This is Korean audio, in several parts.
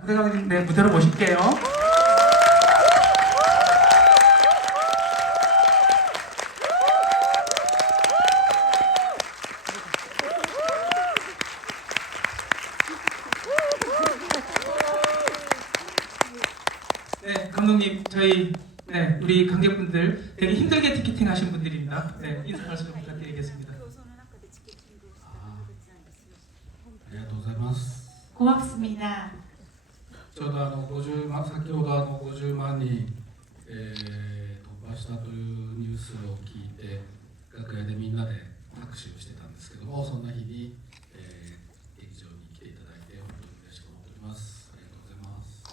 무대감 네, 무대로 모실게요. 네, 감독님, 저희 우리 관객분들 되게 힘들게 티켓팅 하신 분들입니다. 네, 인사 말씀 좀 부탁드리겠습니다. ありがとうございます。 고맙습니다. ちょうど50万、先ほど50万人、突破したというニュースを聞いて、楽屋でみんなで拍手をしてたんですけども、そんな日に、劇場に来ていただいて本当に嬉しく思っております。ありがとうございます。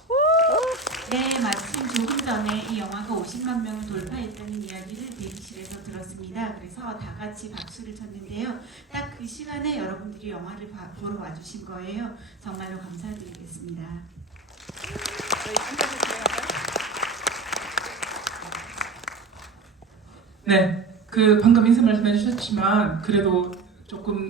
네, 마침 조금 전에 이 영화가 50만 명을 돌파했다는 이야기를 대기실에서 들었습니다. 그래서 다 같이 박수를 쳤는데요. 딱 그 시간에 여러분들이 영화를 보러 와주신 거예요. 정말로 감사드리겠습니다. 네, 그 방금 인사 말씀해 주셨지만 그래도 조금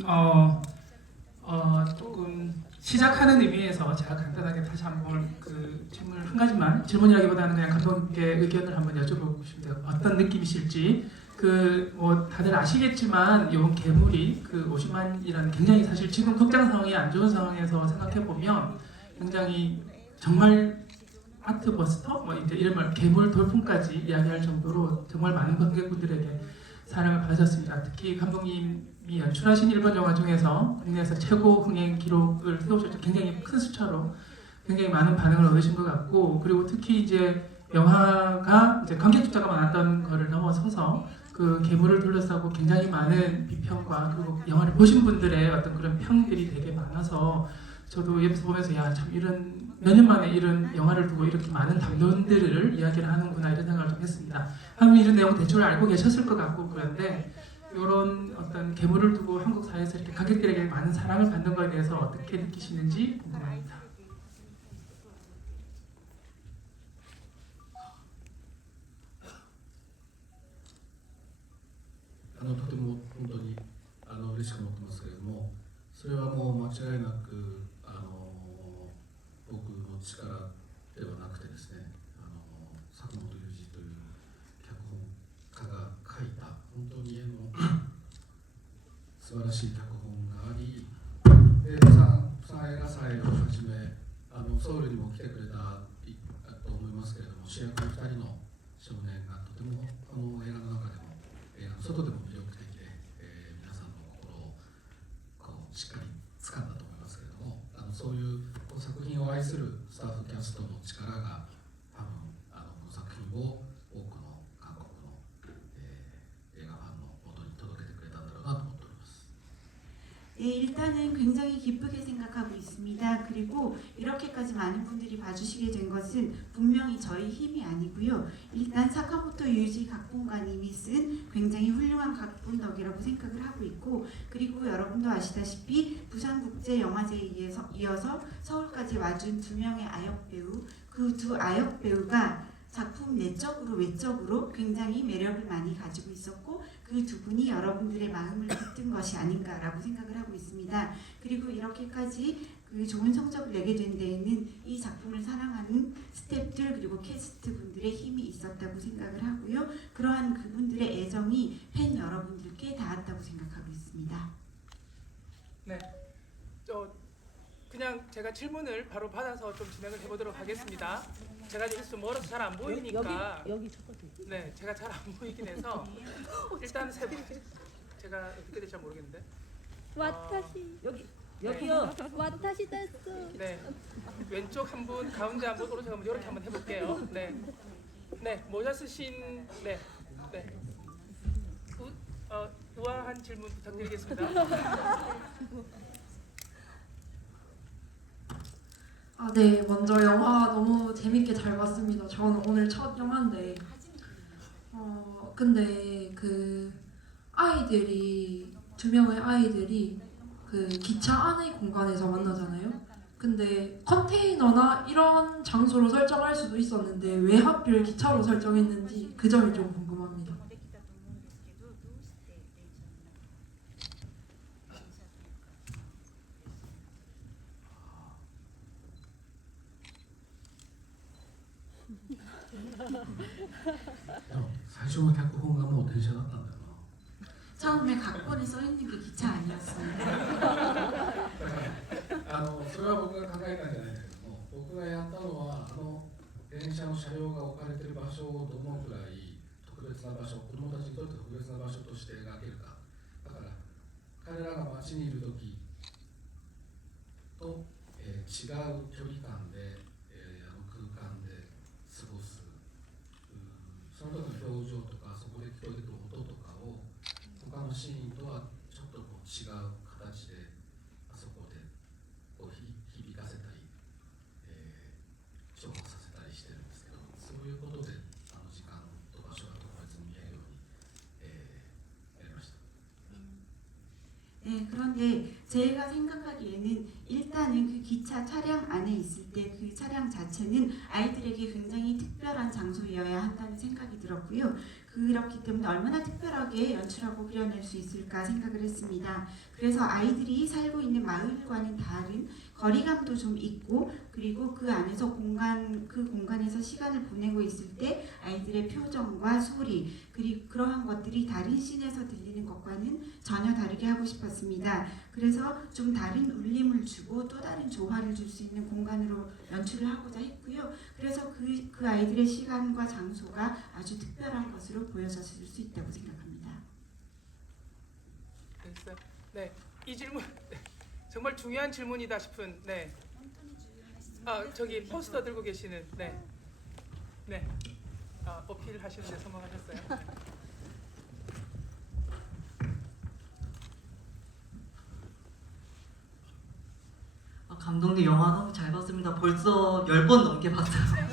조금 시작하는 의미에서 제가 간단하게 다시 한번 그 질문 한 가지만 질문이라기보다는 그냥 감독님께 의견을 한번 여쭤보고 싶은데요. 어떤 느낌이실지 그 뭐 다들 아시겠지만 이번 괴물이 그 50만이라는 굉장히 사실 지금 극장 상황이 안 좋은 상황에서 생각해 보면 굉장히 정말 아트버스터 뭐 이제 이런 말 괴물 돌풍까지 이야기할 정도로 정말 많은 관객분들에게 사랑을 받으셨습니다. 특히 감독님이 연출하신 일본 영화 중에서 국내에서 최고 흥행 기록을 세우셨죠. 굉장히 큰 숫자로 굉장히 많은 반응을 얻으신 것 같고, 그리고 특히 이제 영화가 이제 관객 숫자가 많았던 거를 넘어서서 그 괴물을 둘러싸고 굉장히 많은 비평과 그리고 영화를 보신 분들의 어떤 그런 평들이 되게 많아서 저도 옆에서 보면서 야, 참 이런 몇 년 만에 이런 영화를 두고 이렇게 많은 담론들을 이야기를 하는구나 이런 생각을 좀 했습니다. 하면 이런 내용 대충 알고 계셨을 것 같고 그런데 이런 어떤 괴물을 두고 한국 사회에서 이렇게 관객들에게 많은 사랑을 받는 것에 대해서 어떻게 느끼시는지 궁금합니다. とても本当に嬉しく思ってますけれども、それはもう間違いなく僕の力ではなくてですね、佐久本雄二という脚本家が書いた本当に素晴らしい脚本があり、プサン映画祭をはじめソウルにも来てくれたと思いますけれども、主役2人の少年がとてもこの映画の中でも映画の外でも魅力的で、皆さんの心をしっかり掴んだと思いますけれども、そういう作品を愛するスタッフキャストの力が多分この作品を多くの韓国の、映画ファンの元に届けてくれたんだろうなと思っております。 네, 일단은 굉장히 기쁘게 생각하고 있습니다. 그리고 이렇게까지 많은 분들이 봐주시게 된 것은 분명히 저희 힘이 아니고요. 일단 사카모토 유지 각본가님이 쓴 굉장히 훌륭한 각본 덕이라고 생각을 하고 있고, 그리고 여러분도 아시다시피 부산국제영화제에 이어서 서울까지 와준 두 명의 아역 배우, 그 두 아역 배우가 작품 내적으로 외적으로 굉장히 매력을 많이 가지고 있었고 그 두 분이 여러분들의 마음을 깃든 것이 아닌가라고 생각을 하고 있습니다. 그리고 이렇게까지 그 좋은 성적을 내게 된 데에는 이 작품을 사랑하는 스태프들 그리고 캐스트 분들의 힘이 있었다고 생각을 하고요. 그러한 그분들의 애정이 팬 여러분들께 닿았다고 생각하고 있습니다. 네, 그냥 제가 질문을 바로 받아서 좀 진행을 해보도록 하겠습니다. 제가 여기서 좀 멀어서 잘 안 보이니까 여기 첫 번째. 네, 제가 잘 안 보이긴 해서 일단 제가 어떻게 될지 잘 모르겠는데 와타시 여기요. 와타시 됐어. 네, 왼쪽 한 분, 가운데 한 분, 오른쪽 한 분 이렇게 한번 해볼게요. 네, 네, 모자 쓰신 우아한 질문 부탁드리겠습니다. 네, 먼저 영화 너무 재밌게 잘 봤습니다. 저는 오늘 첫 영화인데, 근데 그 아이들이 두 명의 아이들이 그 기차 안의 공간에서 만나잖아요. 근데 컨테이너나 이런 장소로 설정할 수도 있었는데 왜 하필 기차로 설정했는지 그 점이 좀 궁금합니다. でも最初の脚本がもう電車だったんだよな。 처음에 각본에 써 있는 게 기차 아니었습니다. それは僕が考えたんじゃないんだけども、僕がやったのは電車の車両が置かれている場所をどのくらい特別な場所、子どもたちにとって特別な場所として描けるか。だから彼らが街にいる時と、違う距離感で、空間で過ごす、その時の表情とかそこで聞こえてくる音とかを他のシーンとはちょっとこう違う形であそこでこう響かせたり、重宝させたりしてるんですけど、そういうことで時間と場所が特別に見えるように、やりました。 네, 그런데 제가 생각하기에는 일단은 그 기차 차량 안에 있을 때 그 차량 자체는 아이들에게 굉장히 특별한 장소여야 한다는 생각이 들었고요. 그렇기 때문에 얼마나 특별하게 연출하고 그려낼 수 있을까 생각을 했습니다. 그래서 아이들이 살고 있는 마을과는 다른 거리감도 좀 있고, 그리고 그 안에서 그 공간에서 시간을 보내고 있을 때 아이들의 표정과 소리, 그리고 그러한 것들이 다른 씬에서 들리는 것과는 전혀 다르게 하고 싶었습니다. 그래서 좀 다른 울림을 주고 또 다른 조화를 줄 수 있는 공간으로 연출을 하고자 했고요. 그래서 그 아이들의 시간과 장소가 아주 특별한 것으로 보여졌을 수 있다고 생각합니다. 네, 이 질문 정말 중요한 질문이다 싶은 네. 저기 포스터 들고 계시는 네. 어필하시는데 성공하셨어요. 감독님 영화 너무 잘 봤습니다. 벌써 10번 넘게 봤어요.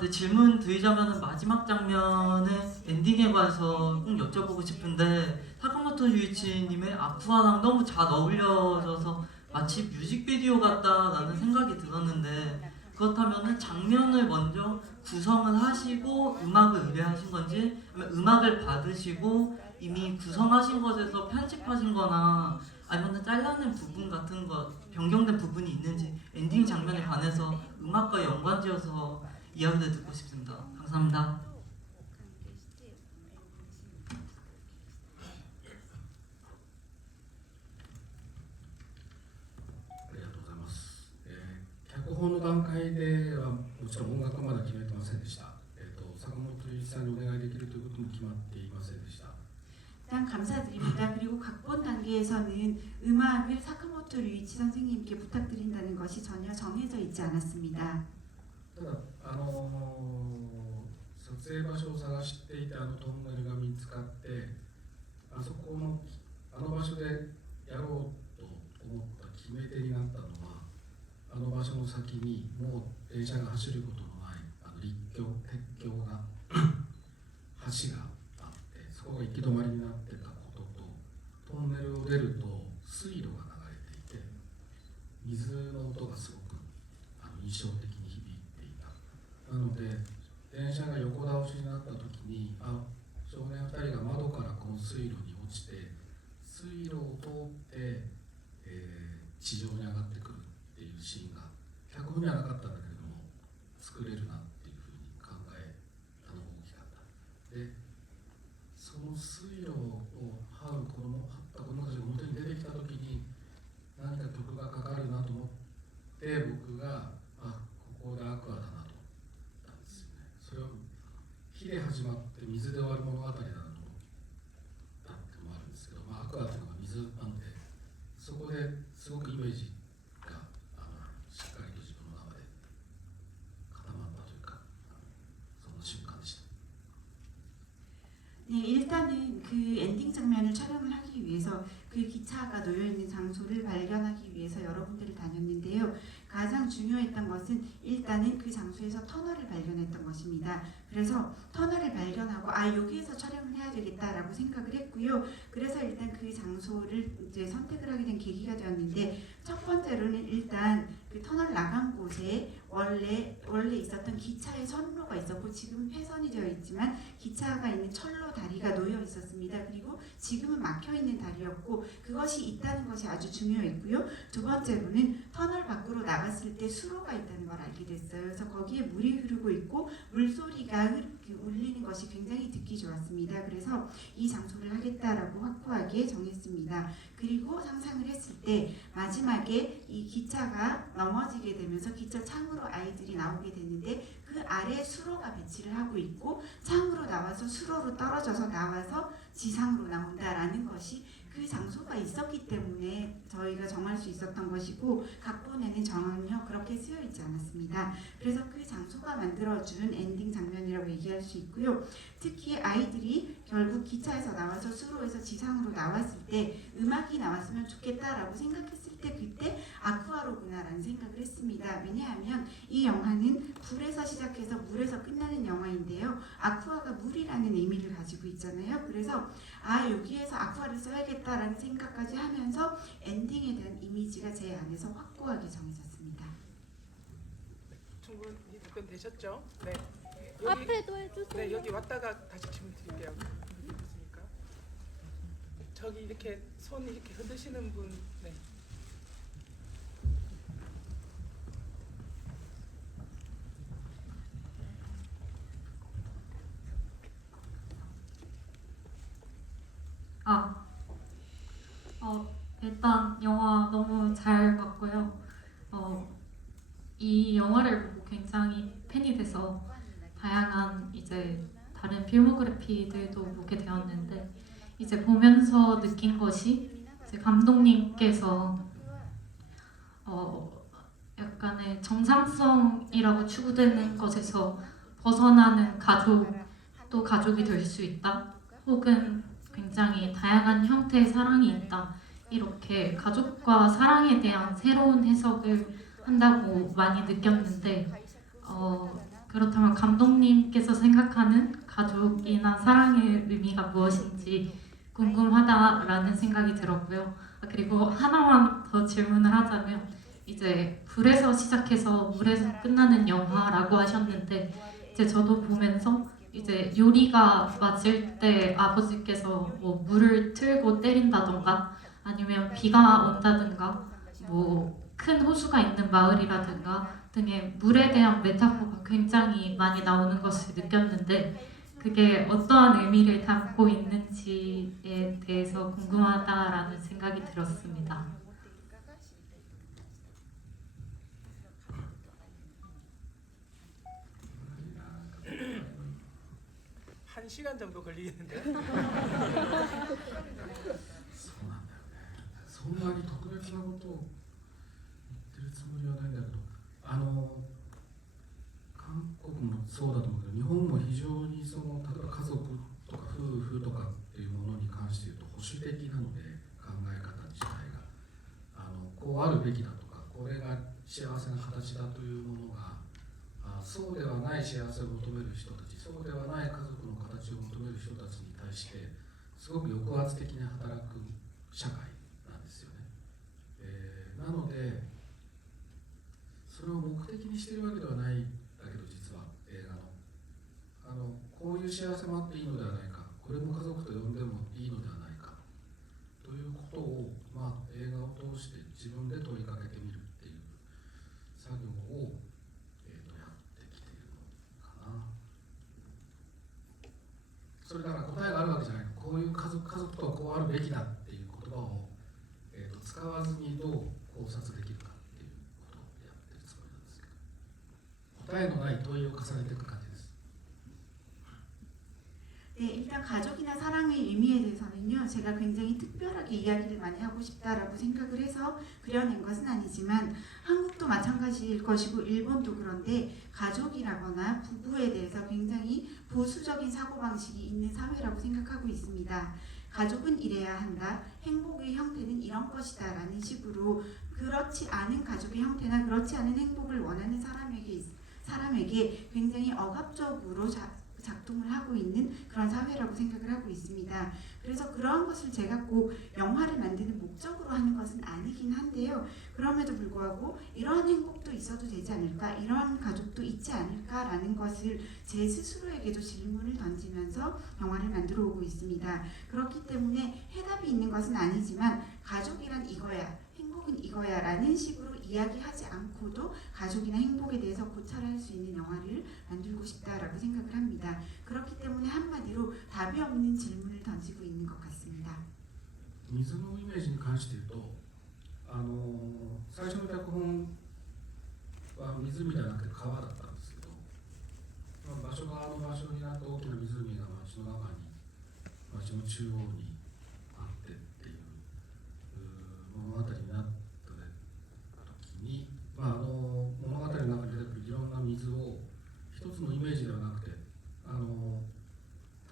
네, 질문 드리자면 마지막 장면의 엔딩에 관해서 꼭 여쭤보고 싶은데, 사카모토 유이치님의 아쿠아랑 너무 잘 어울려져서 마치 뮤직비디오 같다라는 생각이 들었는데, 그렇다면 장면을 먼저 구성을 하시고 음악을 의뢰하신 건지, 아니면 음악을 받으시고 이미 구성하신 것에서 편집하신 거나 아니면 잘라낸 부분 같은 거, 변경된 부분이 있는지, 엔딩 장면에 관해서 음악과 연관지어서 이야기를 듣고 싶습니다. 감사합니다. ありがとうございます。脚本の段階ではもちろん音楽はまだ決めてませんでした。坂本龍一さんにお願いできるということも決まっていませんでした。 일단 감사드립니다. 그리고 각본 단계에서는 음악을 사카모토 류이치 선생님께 부탁드린다는 것이 전혀 정해져 있지 않았습니다. ただ撮影場所を探していてトンネルが見つかってそこの場所でやろうと思った決め手になったのは場所の先にもう電車が走ることのない鉄橋が橋があってそこが行き止まりになってたこととトンネルを出ると水路が流れていて水の音がすごく印象的に響いていた。なので電車が横倒しになった時に少年2人が窓からこの水路に落ちて水路を通って、地上に上がってくるっていうシーンが脚本にはなかったんだけれども作れるなっていうふうに考えたのが大きかった。でその水路を這った子供たちが表に出てきた時に何か曲がかかるなと思って僕がここでアクアだなと思ったんですよね。それは火で始まって水で終わる物語だなと思ったってのもあるんですけど、アクアというのが水なんでそこですごくイメージがしっかりと自分の中で固まったというかその瞬間でした。 네, 일단은 그 엔딩 장면을 촬영을 하기 위해서 그 기차가 놓여 있는 장소를 발견하기 위해서 여러 군데를 다녔는데요. 가장 중요했던 것은 일단은 그 장소에서 터널을 발견했던 것입니다. 그래서 터널을 발견하고 여기에서 촬영을 해야 되겠다라고 생각을 했고요. 그래서 일단 그 장소를 이제 선택을 하게 된 계기가 되었는데 첫 번째로는 일단 그 터널 나간 곳에 원래 있었던 기차의 선로가 있었고 지금 폐선이 되어 있지만 기차가 있는 철로 다리가 놓여 있었습니다. 그리고 지금은 막혀 있는 다리였고 그것이 있다는 것이 아주 중요했고요. 두 번째로는 터널 밖으로 나갔을 때 수로가 있다는 걸 알게 됐어요. 그래서 거기에 물이 흐르고 있고 물소리가 울리는 것이 굉장히 듣기 좋았습니다. 그래서 이 장소를 하겠다라고 확고하게 정했습니다. 그리고 상상을 했을 때 마지막에 이 기차가 넘어지게 되면서 기차 창으로 아이들이 나오게 되는데 그 아래 수로가 배치를 하고 있고 창으로 나와서 수로로 떨어져서 나와서 지상으로 나온다라는 것이 그 장소가 있었기 때문에 저희가 정할 수 있었던 것이고 각본에는 전혀 그렇게 쓰여 있지 않았습니다. 그래서 그 장소가 만들어준 엔딩 장면이라고 얘기할 수 있고요. 특히 아이들이 결국 기차에서 나와서 수로에서 지상으로 나왔을 때 음악이 나왔으면 좋겠다라고 생각했을 때 그때 아쿠아로구나라는 생각을 했습니다. 왜냐하면 이 영화는 불에서 시작해서 물에서 끝나는 영화인데요. 아쿠아가 물이라는 의미를 가지고 있잖아요. 그래서 여기에서 아쿠아를 써야겠다라는 생각까지 하면서 엔딩에 대한 이미지가 제 안에서 확고하게 정해졌습니다. 충분히 답변되셨죠? 네. 앞에도 해주세요. 네, 여기 왔다가 다시 질문 드릴게요. 됐습니까? 저기 이렇게 손 이렇게 흔드시는 분, 네. 일단 영화 너무 잘 봤고요. 이 영화를 보고 굉장히 팬이 돼서 다양한 이제 다른 필모그래피들도 보게 되었는데 이제 보면서 느낀 것이 이제 감독님께서 약간의 정상성이라고 추구되는 것에서 벗어나는 가족, 또 가족이 될 수 있다. 혹은 굉장히 다양한 형태의 사랑이 있다. 이렇게 가족과 사랑에 대한 새로운 해석을 한다고 많이 느꼈는데 그렇다면 감독님께서 생각하는 가족이나 사랑의 의미가 무엇인지 궁금하다라는 생각이 들었고요. 그리고 하나만 더 질문을 하자면 이제 불에서 시작해서 물에서 끝나는 영화라고 하셨는데 이제 저도 보면서 이제 요리가 맞을 때 아버지께서 뭐 물을 틀고 때린다던가 아니면 비가 온다든가 뭐 큰 호수가 있는 마을이라든가 등의 물에 대한 메타포가 굉장히 많이 나오는 것을 느꼈는데 그게 어떠한 의미를 담고 있는지에 대해서 궁금하다라는 생각이 들었습니다. 1시간 정도 걸리겠는데. そうなんだよね。そんなに特別なことを言ってるつもりはないんだけど、韓国もそうだと思うけど、日本も非常に例えば家族とか夫婦とかっていうものに関して言うと保守的なので、考え方自体がこうあるべきだとか、これが幸せな形だというものがそうではない幸せを求める人たち、そうではない家族の形を求める人たちに対してすごく抑圧的に働く社会なんですよね。なのでそれを目的にしているわけではないんだけど、実は映画のこういう幸せもあっていいのではないか、これも家族と呼んでもいいのではないかということを、映画を通して自分で問いかけてみるっていう作業をやってきているのかな。それだから答えがあるわけじゃないの。こういう家族とはこうあるべきだっていう言葉を、使わずにどう考察できるかっていうことをやってるつもりなんですけど、答えのない問いを重ねていく感じです。 네, 일단 가족이나 사랑의 의미에 대해서는요, 제가 굉장히 특별하게 이야기를 많이 하고 싶다라고 생각을 해서 그려낸 것은 아니지만 한국도 마찬가지일 것이고 일본도 그런데 가족이라거나 부부에 대해서 굉장히 보수적인 사고방식이 있는 사회라고 생각하고 있습니다. 가족은 이래야 한다, 행복의 형태는 이런 것이다 라는 식으로 그렇지 않은 가족의 형태나 그렇지 않은 행복을 원하는 사람에게 굉장히 억압적으로 작동을 하고 있는 그런 사회라고 생각을 하고 있습니다. 그래서 그러한 것을 제가 꼭 영화를 만드는 목적으로 하는 것은 아니긴 한데요. 그럼에도 불구하고 이러한 행복도 있어도 되지 않을까, 이러한 가족도 있지 않을까라는 것을 제 스스로에게도 질문을 던지면서 영화를 만들어 오고 있습니다. 그렇기 때문에 해답이 있는 것은 아니지만 가족이란 이거야, 행복은 이거야 라는 식으로 이야기하지 않고도 가족이나 행복에 대해서 고찰할 수 있는 영화를 만들고 싶다라고 생각을 합니다. 그렇기 때문에 한마디로 답이 없는 질문을 던지고 있는 것 같습니다. 水のイメージに関して言うと、最初の脚本は湖ではなくて川だったんですけど、場所が場所になって大きな湖が街の中に、街の中央にあってっていう物語になった時に、物語の中に出てくるいろんな水を一つのイメージではなくて、多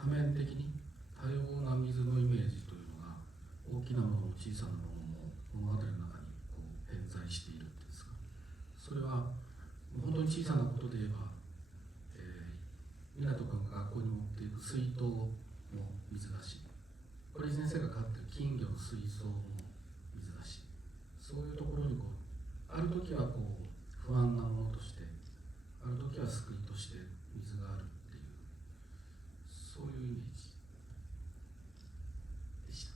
面的に多様な水のイメージというのが大きなものも小さなものも物語の中にこう偏在しているんですが、それは本当に小さなことで言えば、湊君が学校に持っていく水筒も水だし、堀井先生が飼ってる金魚の水槽も水だし、そういうところにこうある時はこう不安なものとして、ある時は救いとして水があるっていう、そういうイメージでした。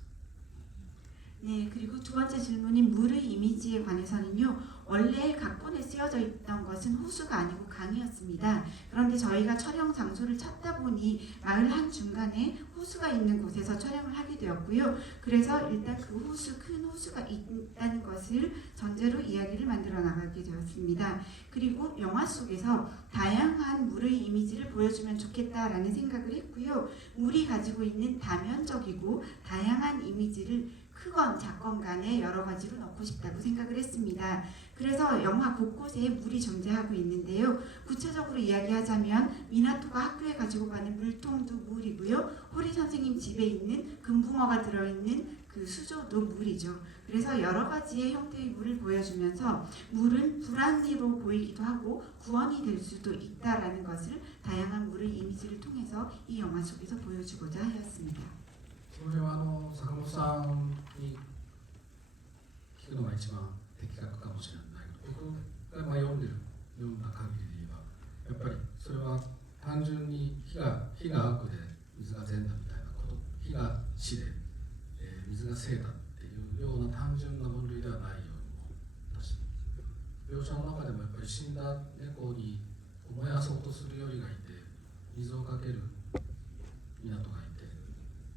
네, 그리고 두 번째 질문인 물의 이미지에 관해서는요. 원래 각본에 쓰여져 있던 것은 호수가 아니고 강이었습니다. 그런데 저희가 촬영 장소를 찾다 보니 마을 한중간에 호수가 있는 곳에서 촬영을 하게 되었고요. 그래서 일단 그 호수, 큰 호수가 있다는 것을 전제로 이야기를 만들어 나가게 되었습니다. 그리고 영화 속에서 다양한 물의 이미지를 보여주면 좋겠다라는 생각을 했고요. 물이 가지고 있는 다면적이고 다양한 이미지를 크건 작건 간에 여러 가지로 넣고 싶다고 생각을 했습니다. 그래서 영화 곳곳에 물이 존재하고 있는데요. 구체적으로 이야기하자면 미나토가 학교에 가지고 가는 물통도 물이고요. 호리 선생님 집에 있는 금붕어가 들어있는 그 수조도 물이죠. 그래서 여러 가지의 형태의 물을 보여주면서 물은 불안으로 보이기도 하고 구원이 될 수도 있다라는 것을 다양한 물의 이미지를 통해서 이 영화 속에서 보여주고자 하였습니다. それは坂本さんに聞くのが一番的確かもしれないけど、僕が読んだ限りで言えば、やっぱりそれは単純に火が悪で水が善だみたいなこと、火が死で、水が生だっていうような単純な分類ではないようにも私描写の中でもやっぱり死んだ猫に燃やそうとするよりがいて、水をかける港がいて、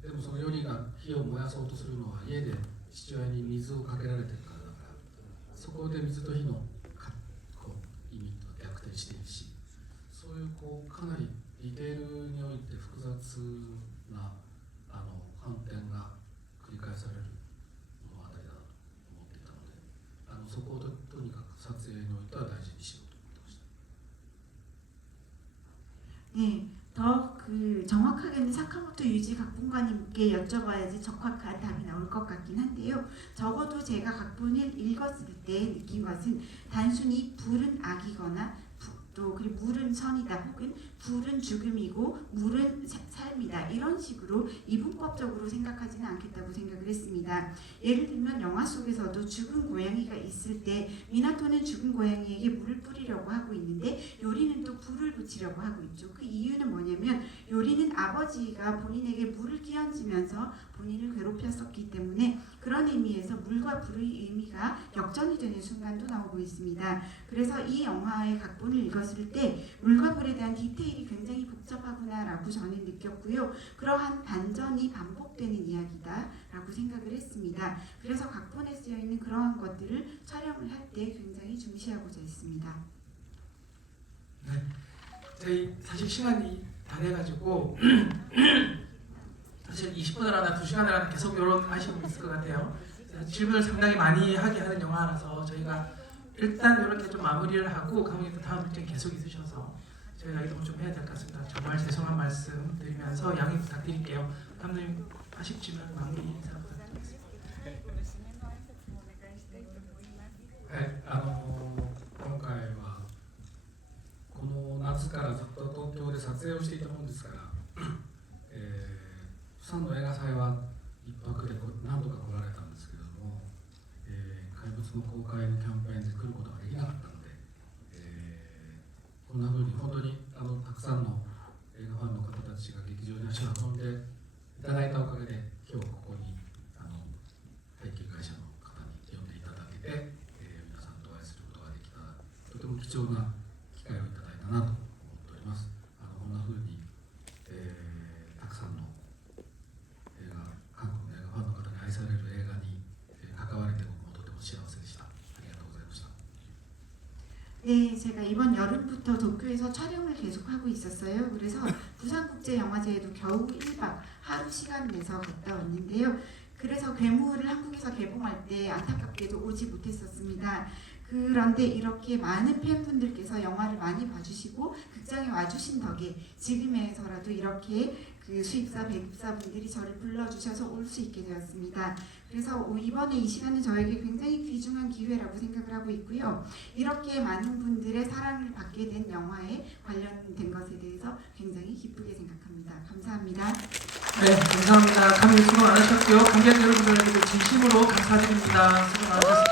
でもその4人が火を燃やそうとするのは家で父親に水をかけられてるからだから、そこで水と火のこう意味と逆転しているし、そういうこうかなりディテールにおいて複雑な観点が繰り返される物語だなと思っていたので、そこをとにかく撮影においては大事にしようと思ってました。 네, 더 그 정확하게는 사카모토 유지 각본가님께 여쭤봐야지 적확한 답이 나올 것 같긴 한데요. 적어도 제가 각본을 읽었을 때 느낀 것은 단순히 불은 악이거나 또 그리고 물은 선이다 혹은 불은 죽음이고 물은 삶이다 이런 식으로 이분법적으로 생각하지는 않겠다고 생각을 했습니다. 예를 들면 영화 속에서도 죽은 고양이가 있을 때 미나토는 죽은 고양이에게 물을 뿌리려고 하고 있는데 요리는 또 불을 붙이려고 하고 있죠. 그 이유는 뭐냐면 요리는 아버지가 본인에게 물을 끼얹으면서 본인을 괴롭혔었기 때문에 그런 의미에서 물과 불의 의미가 역전이 되는 순간도 나오고 있습니다. 그래서 이 영화의 각본을 읽었을 때 물과 불에 대한 디테일이 굉장히 복잡하구나라고 저는 느꼈고요. 그러한 반전이 반복되는 이야기다라고 생각을 했습니다. 그래서 각본에 쓰여있는 그러한 것들을 촬영을 할 때 굉장히 중시하고자 했습니다. 네, 저희 사실 시간이 다 돼가지고 사실 20분을 하나 2시간을 하나 계속 이런 아쉬움이 있을 것 같아요. 질문을 상당히 많이 하게 하는 영화라서 저희가 일단 이렇게 좀 마무리를 하고 감독님도 다음 일정 계속 있으셔서 저희가 이동을 좀 해야 될 것 같습니다. 정말 죄송한 말씀 드리면서 양해 부탁드릴게요. 감독님 아쉽지만 마무리 인사 부탁드리겠습니다. はい、今回はこの夏からずっと東京で撮影をしていたものですから、釜山の映画祭は一泊で何度か来られたんですけども、怪物の公開のキャンペーンで来ることができなかったので、こんな風に本当にたくさんの映画ファンの方たちが劇場に足を運んでいただいたおかげで今日ここに配給会社の方に呼んでいただけて、皆さんとお会いする貴重な機会をいただいたなと思っております。こんな風に、たくさんの映画、韓国の映画ファンの方に愛される映画に、関われて僕もとても幸せでした。ありがとうございました。 네, 제가 이번 여름부터 도쿄에서 촬영을 계속하고 있었어요. 그래서 부산국제영화제에도 겨우 1박 하루 시간 내서 갔다 왔는데요. 그래서 괴물을 한국에서 개봉할 때 안타깝게도 오지 못했었습니다. 그런데 이렇게 많은 팬분들께서 영화를 많이 봐주시고 극장에 와주신 덕에 지금에서라도 이렇게 그 수입사, 배급사 분들이 저를 불러주셔서 올 수 있게 되었습니다. 그래서 이번에 이 시간은 저에게 굉장히 귀중한 기회라고 생각을 하고 있고요. 이렇게 많은 분들의 사랑을 받게 된 영화에 관련된 것에 대해서 굉장히 기쁘게 생각합니다. 감사합니다. 네, 감사합니다. 감히 수고 많으셨고요. 관객 여러분들에게도 진심으로 감사드립니다. 수고 많으셨습니다.